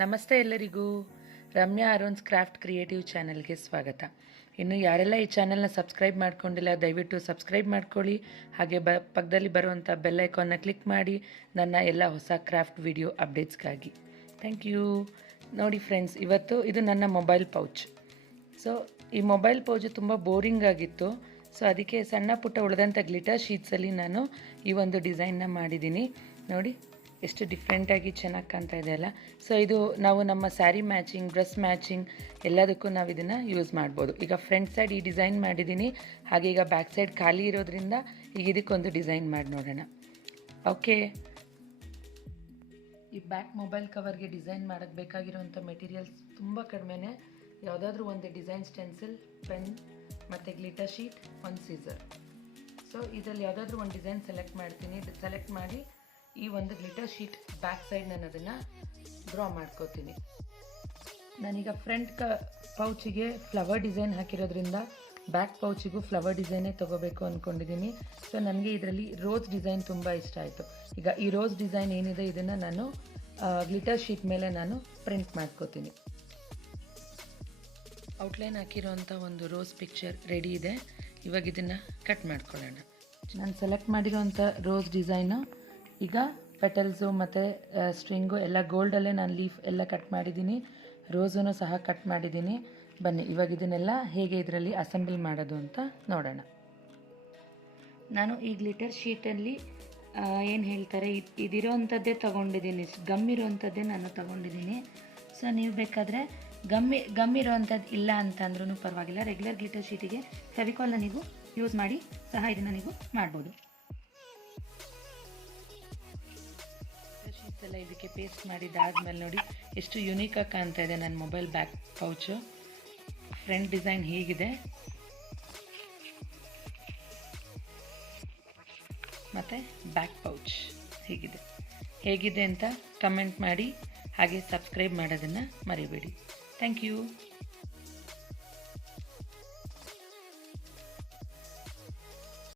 ನಮಸ್ತೆ ಎಲ್ಲರಿಗೂ. Ramya Arun's craft creative ಚಾನೆಲ್ಗೆ ಸ್ವಾಗತ. ಇನ್ನು ಯಾರೆಲ್ಲ ಈ ಚಾನೆಲ್ನ ಸಬ್ಸ್ಕ್ರೈಬ್ ಮಾಡ್ಕೊಂಡಿಲ್ಲ ದಯವಿಟ್ಟು ಸಬ್ಸ್ಕ್ರೈಬ್ ಮಾಡ್ಕೊಳ್ಳಿ. ಹಾಗೆ ಪಕ್ಕದಲ್ಲಿ ಬರುವಂಥ ಬೆಲ್ ಐಕಾನ್ನ ಕ್ಲಿಕ್ ಮಾಡಿ ನನ್ನ ಎಲ್ಲ ಹೊಸ ಕ್ರಾಫ್ಟ್ ವಿಡಿಯೋ ಅಪ್ಡೇಟ್ಸ್ಗಾಗಿ. Thank you. ನೋಡಿ ಫ್ರೆಂಡ್ಸ್, ಇವತ್ತು ಇದು ನನ್ನ ಮೊಬೈಲ್ ಪೌಚ್. ಸೊ ಈ ಮೊಬೈಲ್ ಪೌಚ್ ತುಂಬ ಬೋರಿಂಗ್ ಆಗಿತ್ತು. ಸೊ ಅದಕ್ಕೆ ಸಣ್ಣ ಪುಟ್ಟ ಉಳಿದಂಥ ಗ್ಲಿಟರ್ ಶೀಟ್ಸಲ್ಲಿ ನಾನು ಈ ಒಂದು ಡಿಸೈನ್ನ ಮಾಡಿದ್ದೀನಿ. ನೋಡಿ ಎಷ್ಟು ಡಿಫ್ರೆಂಟಾಗಿ ಚೆನ್ನಾಗಿ ಕಾಣ್ತಾ ಇದೆ ಅಲ್ಲ. ಸೊ ಇದು ನಾವು ನಮ್ಮ ಸ್ಯಾರಿ ಮ್ಯಾಚಿಂಗ್, ಡ್ರೆಸ್ ಮ್ಯಾಚಿಂಗ್ ಎಲ್ಲದಕ್ಕೂ ನಾವು ಇದನ್ನು ಯೂಸ್ ಮಾಡ್ಬೋದು. ಈಗ ಫ್ರಂಟ್ ಸೈಡ್ ಈ ಡಿಸೈನ್ ಮಾಡಿದ್ದೀನಿ, ಹಾಗೆ ಈಗ ಬ್ಯಾಕ್ ಸೈಡ್ ಖಾಲಿ ಇರೋದ್ರಿಂದ ಈಗ ಇದಕ್ಕೊಂದು ಡಿಸೈನ್ ಮಾಡಿ ನೋಡೋಣ. ಓಕೆ, ಈ ಬ್ಯಾಕ್ ಮೊಬೈಲ್ ಕವರ್ಗೆ ಡಿಸೈನ್ ಮಾಡೋಕ್ಕೆ ಬೇಕಾಗಿರೋಂಥ ಮೆಟೀರಿಯಲ್ಸ್ ತುಂಬ ಕಡಿಮೆನೇ. ಯಾವುದಾದ್ರೂ ಒಂದು ಡಿಸೈನ್ ಸ್ಟೆನ್ಸಿಲ್, ಪೆನ್ ಮತ್ತು ಗ್ಲಿಟರ್ ಶೀಟ್, ಒಂದು ಸೀಸರ್. ಸೊ ಇದರಲ್ಲಿ ಯಾವುದಾದ್ರೂ ಒಂದು ಡಿಸೈನ್ ಸೆಲೆಕ್ಟ್ ಮಾಡಿ ಈ ಒಂದು ಗ್ಲಿಟರ್ ಶೀಟ್ ಬ್ಯಾಕ್ ಸೈಡ್ ನಾನು ಅದನ್ನು ಡ್ರಾ ಮಾಡ್ಕೋತೀನಿ. ನಾನೀಗ ಫ್ರಂಟ್ ಪೌಚಿಗೆ ಫ್ಲವರ್ ಡಿಸೈನ್ ಹಾಕಿರೋದ್ರಿಂದ ಬ್ಯಾಕ್ ಪೌಚಿಗೂ ಫ್ಲವರ್ ಡಿಸೈನೇ ತೊಗೋಬೇಕು ಅಂದ್ಕೊಂಡಿದ್ದೀನಿ. ಸೊ ನನಗೆ ಇದರಲ್ಲಿ ರೋಸ್ ಡಿಸೈನ್ ತುಂಬ ಇಷ್ಟ ಆಯಿತು. ಈಗ ಈ ರೋಸ್ ಡಿಸೈನ್ ಏನಿದೆ ಇದನ್ನು ನಾನು ಗ್ಲಿಟರ್ ಶೀಟ್ ಮೇಲೆ ನಾನು ಪ್ರಿಂಟ್ ಮಾಡ್ಕೋತೀನಿ. ಔಟ್ಲೈನ್ ಹಾಕಿರೋಂಥ ಒಂದು ರೋಸ್ ಪಿಕ್ಚರ್ ರೆಡಿ ಇದೆ. ಇವಾಗ ಇದನ್ನು ಕಟ್ ಮಾಡ್ಕೊಳ್ಳೋಣ. ನಾನು ಸೆಲೆಕ್ಟ್ ಮಾಡಿರೋಂಥ ರೋಸ್ ಡಿಸೈನು ಈಗ ಪೆಟಲ್ಸು ಮತ್ತು ಸ್ಟ್ರಿಂಗು ಎಲ್ಲ ಗೋಲ್ಡಲ್ಲೇ ನಾನು ಲೀಫ್ ಎಲ್ಲ ಕಟ್ ಮಾಡಿದ್ದೀನಿ. ರೋಸನ್ನು ಸಹ ಕಟ್ ಮಾಡಿದ್ದೀನಿ. ಬನ್ನಿ ಇವಾಗ ಇದನ್ನೆಲ್ಲ ಹೇಗೆ ಇದರಲ್ಲಿ ಅಸೆಂಬಲ್ ಮಾಡೋದು ಅಂತ ನೋಡೋಣ. ನಾನು ಈ ಗ್ಲಿಟರ್ ಶೀಟಲ್ಲಿ ಏನು ಹೇಳ್ತಾರೆ ಇದಿರೋವಂಥದ್ದೇ ತೊಗೊಂಡಿದ್ದೀನಿ, ಗಮ್ ಇರೋವಂಥದ್ದೇ ನಾನು ತೊಗೊಂಡಿದ್ದೀನಿ. ಸೊ ನೀವು ಬೇಕಾದರೆ ಗಮ್ ಇರೋವಂಥದ್ದು ಇಲ್ಲ ಅಂತಂದ್ರೂ ಪರವಾಗಿಲ್ಲ. ರೆಗ್ಯುಲರ್ ಗ್ಲಿಟರ್ ಶೀಟಿಗೆ ಫೆವಿಕಾಲ್ನ ನೀವು ಯೂಸ್ ಮಾಡಿ ಸಹ ಇದನ್ನು ನೀವು ಮಾಡ್ಬೋದು. ಶೀಟ್ಸ್ ಎಲ್ಲ ಇದಕ್ಕೆ ಪೇಸ್ಟ್ ಮಾಡಿದ್ದಾದ್ಮೇಲೆ ನೋಡಿ ಎಷ್ಟು ಯುನೀಕಾಗಿ ಕಾಣ್ತಾ ಇದೆ ನನ್ನ mobile back pouch. Front design ಹೀಗಿದೆ ಮತ್ತು ಬ್ಯಾಕ್ ಪೌಚ್ ಹೇಗಿದೆ ಅಂತ ಕಮೆಂಟ್ ಮಾಡಿ. ಹಾಗೆ ಸಬ್ಸ್ಕ್ರೈಬ್ ಮಾಡೋದನ್ನು ಮರಿಬೇಡಿ. Thank you.